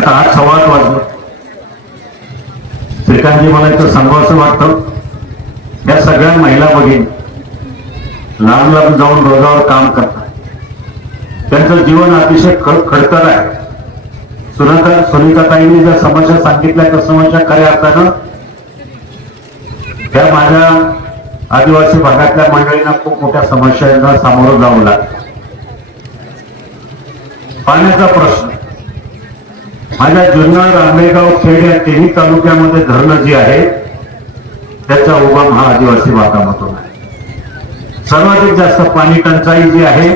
आता आठ सव्वा आठ वाजलं. श्रीकांतजी मला इथं सांगावं वाटतं या सगळ्या महिला भगिनी लांब लांब जाऊन रोजावर काम करतात. त्यांचं जीवन अतिशय खड खडतर आहे. सुनीता सुनीताताईंनी ज्या समस्या सांगितल्या त्या समस्या खऱ्या अर्थानं त्या माझ्या आदिवासी भागातल्या मंडळींना खूप मोठ्या समस्यांना सामोरं जावं लागतं. पाण्याचा प्रश्न. माझ्या जुन्नर आंबेगाव खेड या तिन्ही तालुक्यामध्ये धरणं जी आहे त्याचा उगम हा आदिवासी भागामधून आहे. सर्वाधिक जास्त पाणी टंचाई जी आहे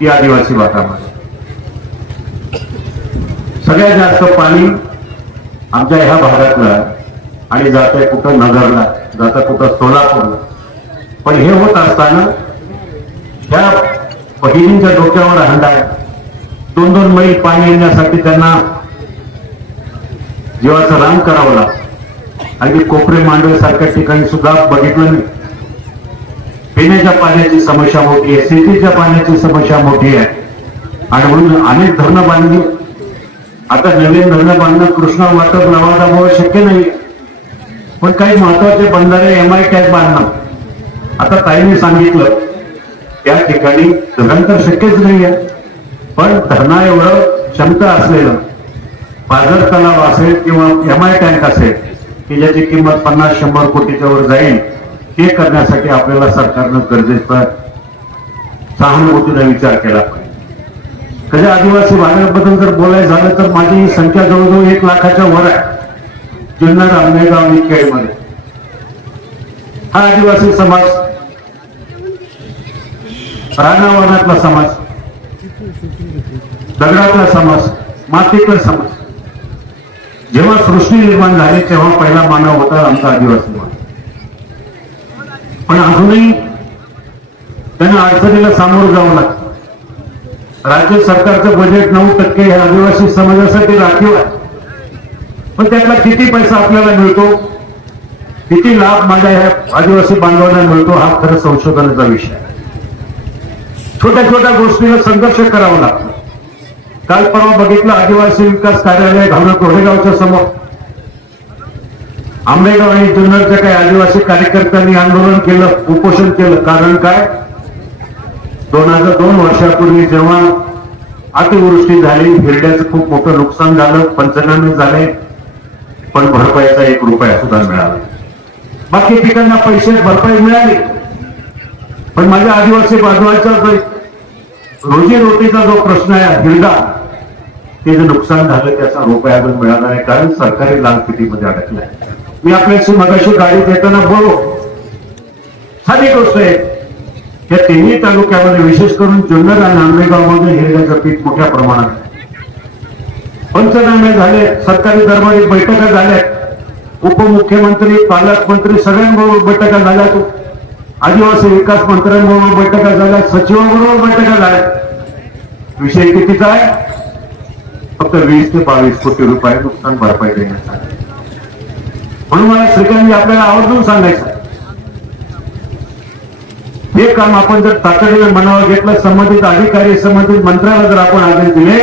ती आदिवासी भागामध्ये सगळ्यात जास्त पाणी आमच्या ह्या भागातलं आहे. आणि जाते कुठं नगरला जातं कुठं सोलापूरला. पण हे होत असताना त्या बहिणींच्या डोक्यावर हंडा आहे. दोन दोन मैल पाणी येण्यासाठी त्यांना जीवाचं रान करावं लागतं. अगदी कोपरे मांडवे सारख्या ठिकाणी सुद्धा बघितलं मी पिण्याच्या पाण्याची समस्या मोठी आहे शेतीच्या पाण्याची समस्या मोठी आहे. आणि म्हणून अनेक धरणं बांधली. आता नवीन धरणं बांधणं कृष्णा वाटप लवादामुळे शक्य नाही. पण काही महत्त्वाचे बंधारे एम आय टॅग बांधणं. आता ताईने सांगितलं त्या ठिकाणी धरण तर शक्यच नाही आहे पण धरणा एवढं क्षमता असलेलं पाझर तलाव असेल किंवा एम आय टँक असेल की ज्याची किंमत पन्नास शंभर कोटीच्या वर जाईल ते करण्यासाठी आपल्याला सरकारनं गरजेचं सहानुभूतीने विचार केला पाहिजे. कधी आदिवासी भागाबद्दल जर बोलायचं झालं तर माझी संख्या जवळजवळ एक लाखाच्या वर आहे. जुन्नर आंबेगाव आणि हा आदिवासी समाज रानावनातला समाज दगडातला समाज मातीतला समाज. जेव्हा सृष्टी निर्माण झाली तेव्हा पहिला मानव होता आमचा आदिवासी मानव पण अजूनही त्यांना अडचणीला सामोरं जावं लागतं. राज्य सरकारचं बजेट नऊ टक्के हे आदिवासी समाजासाठी राखीव आहे. पण त्यातला किती पैसा आपल्याला मिळतो? किती लाभ माझ्या ह्या आदिवासी बांधवांना मिळतो? हा खरं संशोधनाचा विषय आहे. छोट्या छोट्या गोष्टीला संघर्ष करावा लागतो. काल परवा बघितलं आदिवासी विकास कार्यालय घालून कोरेगावच्या समोर. आंबेगाव आणि जुन्नरच्या काही आदिवासी कार्यकर्त्यांनी आंदोलन केलं उपोषण केलं. कारण काय? दोन हजार दोन वर्षापूर्वी जेव्हा अतिवृष्टी झाली हिरड्याचं खूप मोठं नुकसान झालं पंचनामे झाले पण भरपाईचा एक रुपया सुद्धा मिळाला बाकी पिकांना पैसे भरपाई मिळाली. पण माझ्या आदिवासी बांधवांचा रोजी रोटीचा जो प्रश्न आहे हिरडा ते जे नुकसान झालं त्याचा रुपया अजून मिळाला नाही कारण सरकारी लालपिटीमध्ये अडकलाय मी आपल्याशी मगाशी गाडी देताना बोललो. साधी गोष्ट आहे. या तिन्ही तालुक्यामध्ये विशेष करून जुन्नर आणि आंबेगावमध्ये हिरड्याचं पीक मोठ्या प्रमाणात पंचनामे झाले सरकारी दरबारी बैठका झाल्या उपमुख्यमंत्री पालकमंत्री सगळ्यांबरोबर बैठका झाल्या आदिवासी विकास मंत्र्यांबरोबर बैठका झाल्या सचिवांबरोबर बैठका झाल्या विषय कितीचा आहे? फक्त वीस ते बावीस कोटी रुपये नुकसान भरपाई देण्यात आली. म्हणून मला श्रीकांतजी आपल्याला आवर्जून सांगायचं हे काम आपण जर तातडीने मनावर घेतलं संबंधित अधिकारी संबंधित मंत्र्याला जर आपण आदेश दिले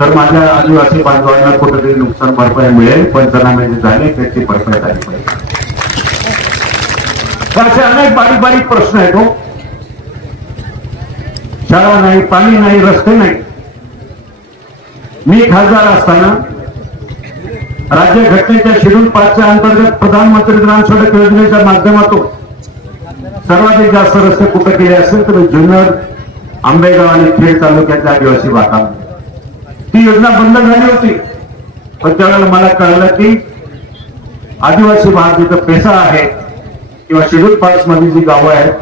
तर माझ्या आदिवासी बांधवांना कुठेतरी नुकसान भरपाई मिळेल पंचनामे जे झाले त्याची भरपाई झाली पाहिजे. असे अनेक बारीक बारीक प्रश्न आहेत हो. शाळा नाही पाणी नाही रस्ते नाही. मी खासदार असताना राज्य घटनेच्या शेड्यूल पाचच्या अंतर्गत प्रधानमंत्री ग्राम सडक योजनेच्या माध्यमातून सर्वाधिक जास्त रस्ते कुठे केले असेल तर जुन्नर आंबेगाव आणि खेड तालुक्यातल्या आदिवासी भागामध्ये ती योजना बंद झाली होती. पण त्यावेळेला मला कळलं की आदिवासी भाग जिथं पेसा आहे किंवा शेड्यूल पाच मध्ये जी गावं आहेत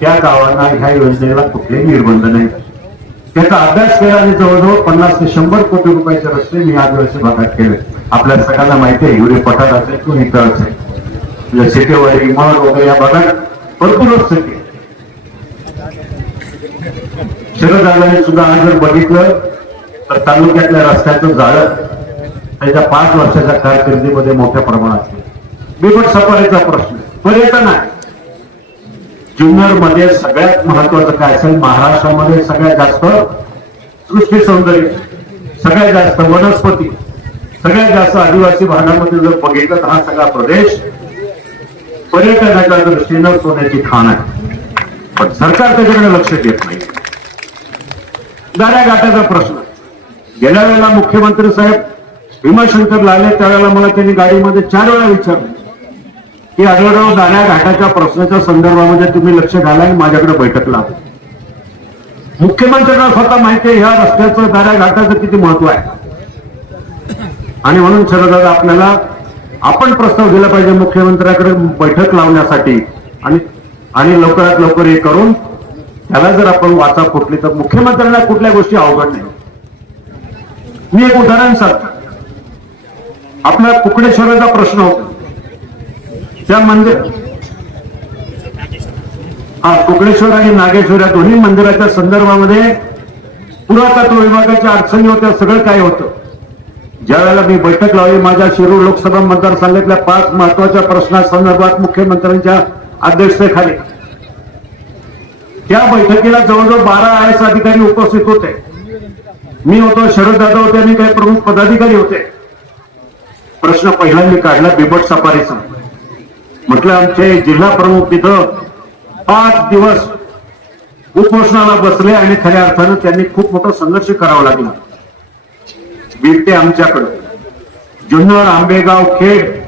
त्या गावांना ह्या योजनेला कुठलेही निर्बंध नाही. त्याचा अभ्यास केला आणि जवळजवळ पन्नास ते शंभर कोटी रुपयाचे रस्ते मी आदिवासी भागात केले. आपल्या सगळ्यांना माहिती आहे एवढे पठार असेल किंवा इतर असेल म्हणजे शेतेवाडी मळ वगैरे या भागात भरपूर रस्ते केले. शरदादाने सुद्धा आज जर बघितलं तर तालुक्यातल्या रस्त्याचं जाळं त्याच्या पाच वर्षाच्या कारकिर्दीमध्ये मोठ्या प्रमाणात मी पण सफारीचा प्रश्न पर्यटन आहे मध्ये सगळ्यात महत्वाचं काय असेल महाराष्ट्रामध्ये सगळ्यात जास्त सृष्टी सौंदर्य सगळ्यात जास्त वनस्पती सगळ्यात जास्त आदिवासी भागामध्ये जर बघितलं तर हा सगळा प्रदेश पर्यटनाच्या दृष्टीनं सोन्याची खाण आहे. पण सरकार त्याच्याकडे लक्ष देत नाही. गाड्या गाठाचा प्रश्न. गेल्या वेळेला मुख्यमंत्री साहेब भीमाशंकर लाले त्यावेळेला मला त्यांनी गाडीमध्ये चार वेळा विचारलं. की आढळराव जाण्या घाटाच्या प्रश्नाच्या संदर्भामध्ये तुम्ही लक्ष घाला आणि माझ्याकडे बैठक मुख्यमंत्र्यांना स्वतः माहिती आहे ह्या रस्त्याचं गाड्या घाटाचं किती महत्त्व आहे. आणि म्हणून शरदादा आपल्याला आपण प्रस्ताव दिला पाहिजे मुख्यमंत्र्याकडे बैठक लावण्यासाठी. आणि आणि लवकरात लवकर हे करून त्याला जर आपण वाचा फुटली तर मुख्यमंत्र्यांना कुठल्या गोष्टी अवघड नाही. मी एक उदाहरण सांगतो. आपला कुकडेश्वराचा प्रश्न होता. त्या मंदिर हा कोकणेश्वर आणि नागेश्वर या दोन्ही मंदिराच्या संदर्भामध्ये पुरातत्व विभागाच्या अडचणी होत्या सगळं काय होतं? ज्या वेळेला मी बैठक लावली माझ्या शिरूर लोकसभा मतदारसंघातल्या पाच महत्त्वाच्या प्रश्नासंदर्भात मुख्यमंत्र्यांच्या अध्यक्षतेखाली. त्या बैठकीला जवळजवळ बारा आय एस अधिकारी उपस्थित होते. मी होतो शरद दादा होते आणि काही प्रमुख पदाधिकारी होते. प्रश्न पहिला मी काढला बिबट सफारीचा म्हटलं आमचे जिल्हा प्रमुख तिथं पाच दिवस उपोषणाला बसले आणि खऱ्या अर्थानं त्यांनी खूप मोठा संघर्ष करावा लागला. बिबटे आमच्याकडं. जुन्नर आंबेगाव खेड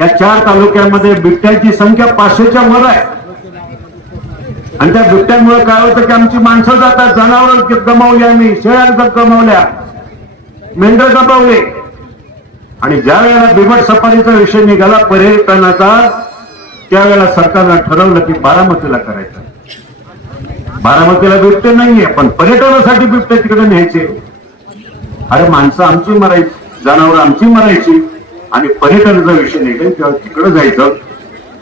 या चार तालुक्यामध्ये बिबट्यांची संख्या पाचशेच्या वर आहे. आणि त्या बिबट्यांमुळे काय होतं की आमची माणसं जातात जनावर गमावली आम्ही शेळ्या गमावल्या मेंढर गमावले. आणि ज्या वेळेला बिबट सफारीचा विषय निघाला पर्यटनाचा त्यावेळेला सरकारनं ठरवलं की बारामतीला करायचं. बारामतीला बिबटे नाहीये पण पर्यटनासाठी बिबटे तिकडे न्यायचे. अरे माणसं आमची मरायची जनावर आमची मरायची आणि पर्यटनाचा विषय निघेल तेव्हा तिकडे जायचं.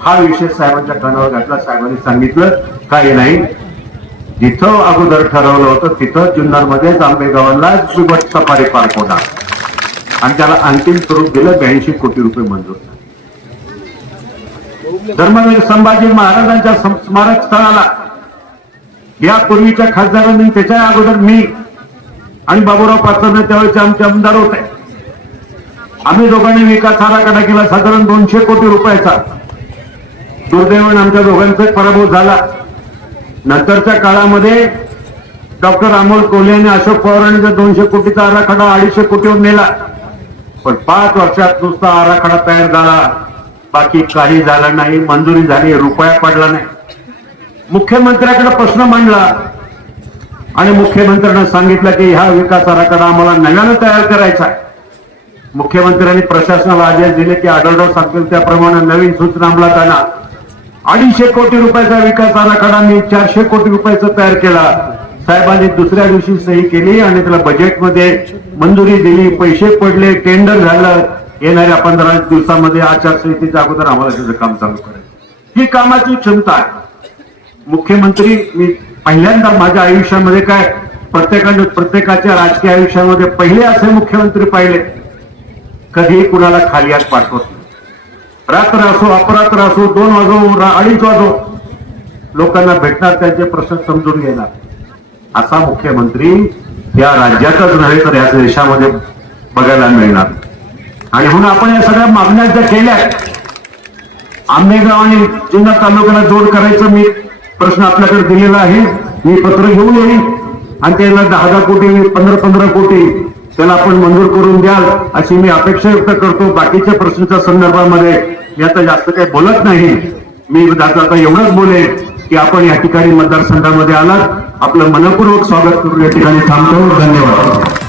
हा विषय साहेबांच्या कानावर घातला साहेबांनी सांगितलं काही नाही. जिथं अगोदर ठरवलं होतं तिथं जुन्नरमध्येच आंबेगावांना बिबट सफारी पार्क होणार आणि त्याला अंतिम स्वरूप दिलं ब्याऐंशी कोटी रुपये मंजूर धर्मवीर संभाजी महाराजांच्या स्मारक स्थळाला या पूर्वीच्या खासदारांनी त्याच्या अगोदर मी आणि बाबूराव पाचरणे त्यावेळेचे आमचे आमदार होते. आम्ही दोघांनी विकास आराखडा केला साधारण दोनशे कोटी रुपयाचा दुर्दैवाने आमच्या दोघांचा पराभव झाला. नंतरच्या काळामध्ये डॉक्टर अमोल कोल्हे आणि अशोक पवारांनी जर दोनशे कोटीचा आराखडा अडीचशे कोटीवर नेला. पण पाच वर्षात नुसता आराखडा तयार झाला. बाकी काही झालं नाही मंजुरी झाली रुपया पडला नाही. मुख्यमंत्र्याकडे प्रश्न मांडला. आणि मुख्यमंत्र्यांना सांगितलं की हा विकास आराखडा आम्हाला नव्यानं तयार करायचा आहे. मुख्यमंत्र्यांनी प्रशासनाला आदेश दिले की आढळराव सांगतील त्याप्रमाणे नवीन सूचना अंमलात आणा. अडीचशे कोटी रुपयाचा विकास आराखडा मी चारशे कोटी रुपयाचा तयार केला. साहेबांनी दुसऱ्या दिवशी सही केली आणि त्याला बजेटमध्ये मंजुरी दिली पैसे पडले टेंडर झालं. येणाऱ्या पंधरा दिवसामध्ये आचारसंहितेच्या अगोदर आम्हाला त्याचं काम चालू करायचं. ही कामाची क्षमता आहे. मुख्यमंत्री मी पहिल्यांदा माझ्या आयुष्यामध्ये काय प्रत्येकाने प्रत्येकाच्या राजकीय आयुष्यामध्ये पहिले असे मुख्यमंत्री पाहिले कधीही कुणाला खाली हात पाठवत नाही. रात्र असो अपरात्र असो दोन वाजो अडीच वाजो लोकांना भेटणार त्यांचे प्रश्न समजून घेणार. असा मुख्यमंत्री या राज्यातच नव्हे तर या देशामध्ये बघायला मिळणार. आणि म्हणून आपण या सगळ्या मागण्या ज्या केल्या आंबेगाव आणि जुन्नर तालुक्याला जोड करायचं मी प्रश्न आपल्याकडे दिलेला आहे. मी पत्र घेऊन येईन. आणि त्याला दहा दहा कोटी पंधरा पंधरा कोटी त्याला आपण मंजूर करून द्याल अशी मी अपेक्षा व्यक्त करतो. बाकीच्या प्रश्नाच्या संदर्भामध्ये मी आता जास्त काही बोलत नाही. मी आता आता एवढंच बोलेन. की आपण या ठिकाणी मतदारसंघामध्ये आलात. आपलं मनपूर्वक स्वागत करून या ठिकाणी थांबतो. धन्यवाद.